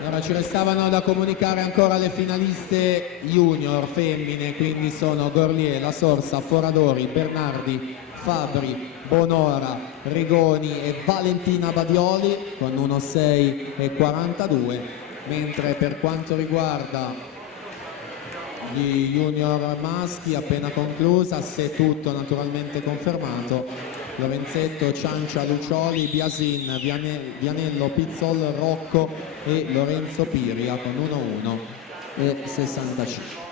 Allora ci restavano da comunicare ancora le finaliste junior femmine, quindi sono Gorlier, La Sorsa, Foradori, Bernardi, Fabri, Bonora, Rigoni e Valentina Badioli con 1,6 e 42, mentre per quanto riguarda gli junior maschi appena conclusa, se tutto naturalmente confermato, Lorenzetto, Ciancia, Lucioli, Biasin, Vianello, Pizzol, Rocco e Lorenzo Piria con 1,1 e 65.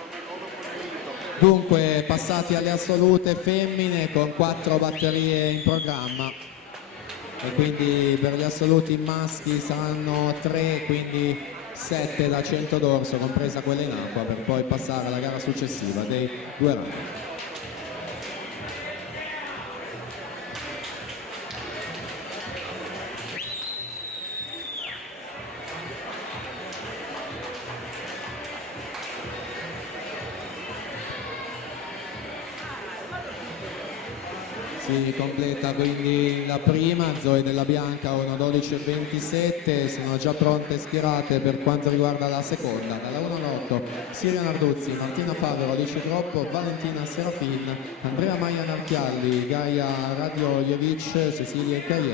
Dunque passati alle assolute femmine con 4 batterie in programma e quindi per gli assoluti maschi saranno 3, quindi 7 da 100 d'orso, compresa quella in acqua, per poi passare alla gara successiva dei 2 round. Si completa quindi la prima, Zoe Della Bianca 1:12:27, sono già pronte schierate per quanto riguarda la seconda, dalla 1 all'8 Siria Narduzzi, Martina Favero, Alice Groppo, Valentina Serafin, Andrea Maia Narchialli, Gaia Radiojevic, Cecilia Carriera.